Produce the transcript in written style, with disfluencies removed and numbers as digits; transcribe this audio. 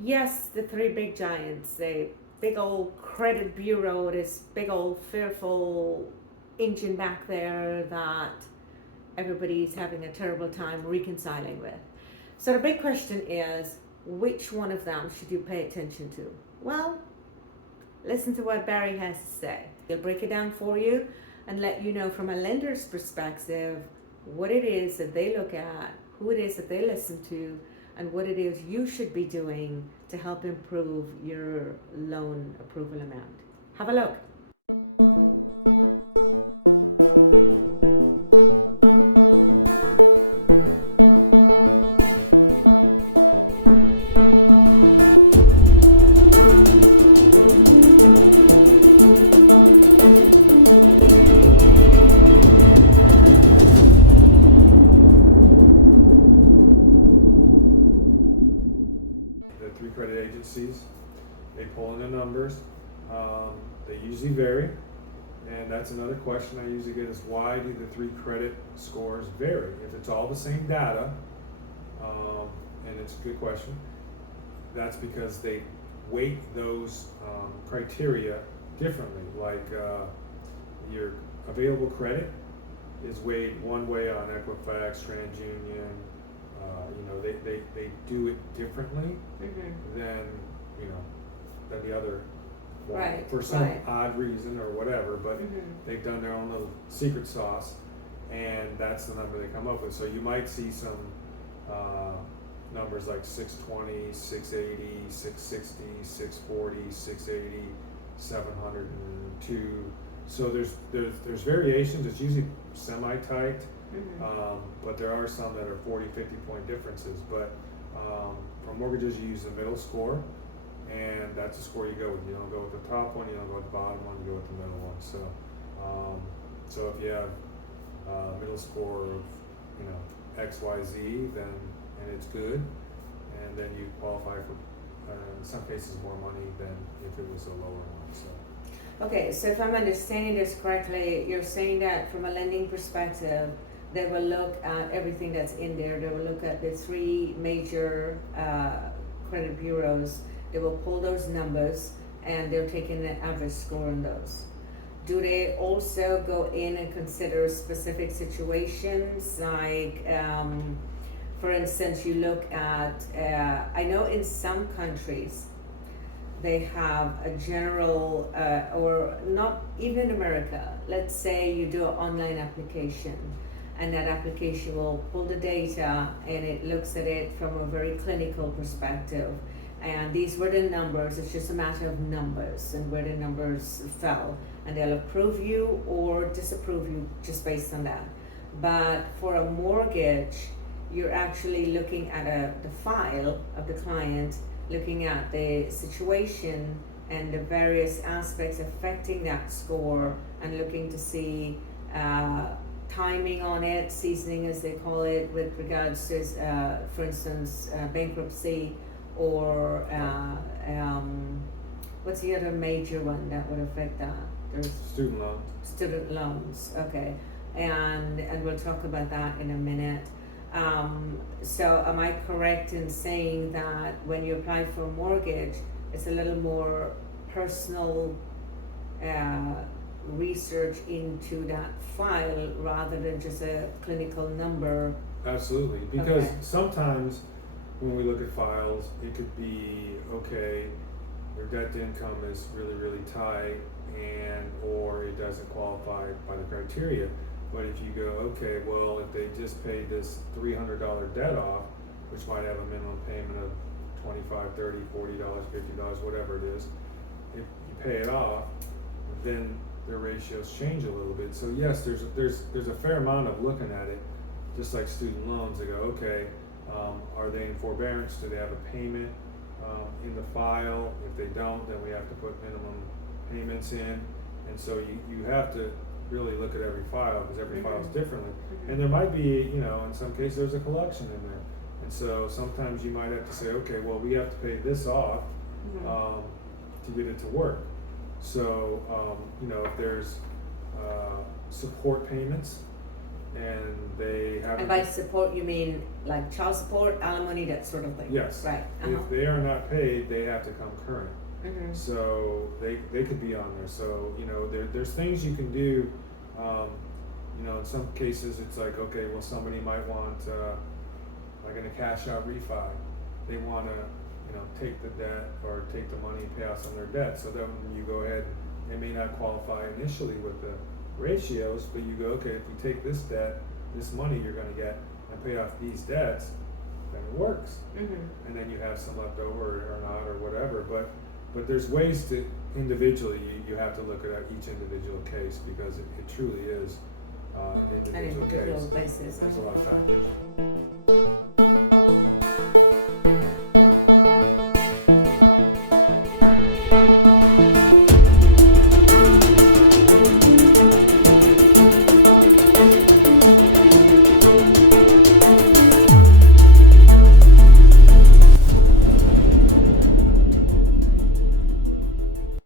Yes, the three big giants, the big old credit bureau, this big old fearful engine back there that everybody's having a terrible time reconciling with. So the big question is, which one of them should you pay attention to? Well, listen to what Barry has to say. He'll break it down for you and let you know from a lender's perspective what it is that they look at, who it is that they listen to, and what it is you should be doing to help improve your loan approval amount. Have a look. Three credit agencies, they pull in the numbers. They usually vary, and that's another question I usually get is why do the three credit scores vary? If it's all the same data, and it's a good question, that's because they weight those criteria differently. Like your available credit is weighed one way on Equifax, TransUnion. They do it differently than than the other one Right, for some right. odd reason or whatever. But they've done their own little secret sauce, and that's the number they come up with. So you might see some numbers like 620, 680, 660, 640, 680, 702. So there's variations. It's usually semi-tight. But there are some that are 40, 50 point differences. But for mortgages, you use the middle score, and that's the score you go with. You don't go with the top one, you don't go with the bottom one, you go with the middle one. So if you have a middle score of XYZ, then and it's good, and then you qualify for in some cases more money than if it was a lower one. So. Okay, so if I'm understanding this correctly, you're saying that from a lending perspective, they will look at everything that's in there. They will look at the three major credit bureaus. They will pull those numbers and they're taking the average score on those. Do they also go in and consider specific situations? Like, for instance, you look at, I know in some countries, they have a general, or not even in America, let's say you do an online application, and that application will pull the data and it looks at it from a very clinical perspective. And these were the numbers, it's just a matter of numbers and where the numbers fell. And they'll approve you or disapprove you just based on that. But for a mortgage, you're actually looking at the file of the client, looking at the situation and the various aspects affecting that score, and looking to see timing on it, seasoning as they call it, with regards to, for instance, bankruptcy, or what's the other major one that would affect that? There's Student loans. Student loans, okay, and we'll talk about that in a minute. So am I correct in saying that when you apply for a mortgage, it's a little more personal research into that file rather than just a clinical number? Absolutely, because Okay. sometimes when we look at files, it could be, okay, your debt to income is really, really tight, and or it doesn't qualify by the criteria. But if you go, okay, well, if they just paid this $300 debt off, which might have a minimum payment of $25, $30, $40, $50, whatever it is, if you pay it off, then their ratios change a little bit. So yes, there's a fair amount of looking at it, just like student loans. They go, okay, are they in forbearance? Do they have a payment in the file? If they don't, then we have to put minimum payments in. And so you have to really look at every file, because every file is differently. And there might be, in some cases there's a collection in there. And so sometimes you might have to say, okay, well, we have to pay this off to get it to work. So, if there's support payments, and they haven't. And by support, you mean like child support, alimony, that sort of thing? Yes. Right. If they are not paid, they have to come current. Mm-hmm. So they could be on there. So there's things you can do. In some cases it's like, okay, well, somebody might want like in a cash out refi, they want to take the debt or take the money and pay off some of their debt. So then when you go ahead, they may not qualify initially with the ratios, but you go, okay, if you take this debt, this money you're going to get and pay off these debts, then it works. Mm-hmm. And then you have some left over or not or whatever. But there's ways to individually, you have to look at each individual case, because it truly is an individual case. Basis. There's a lot of factors.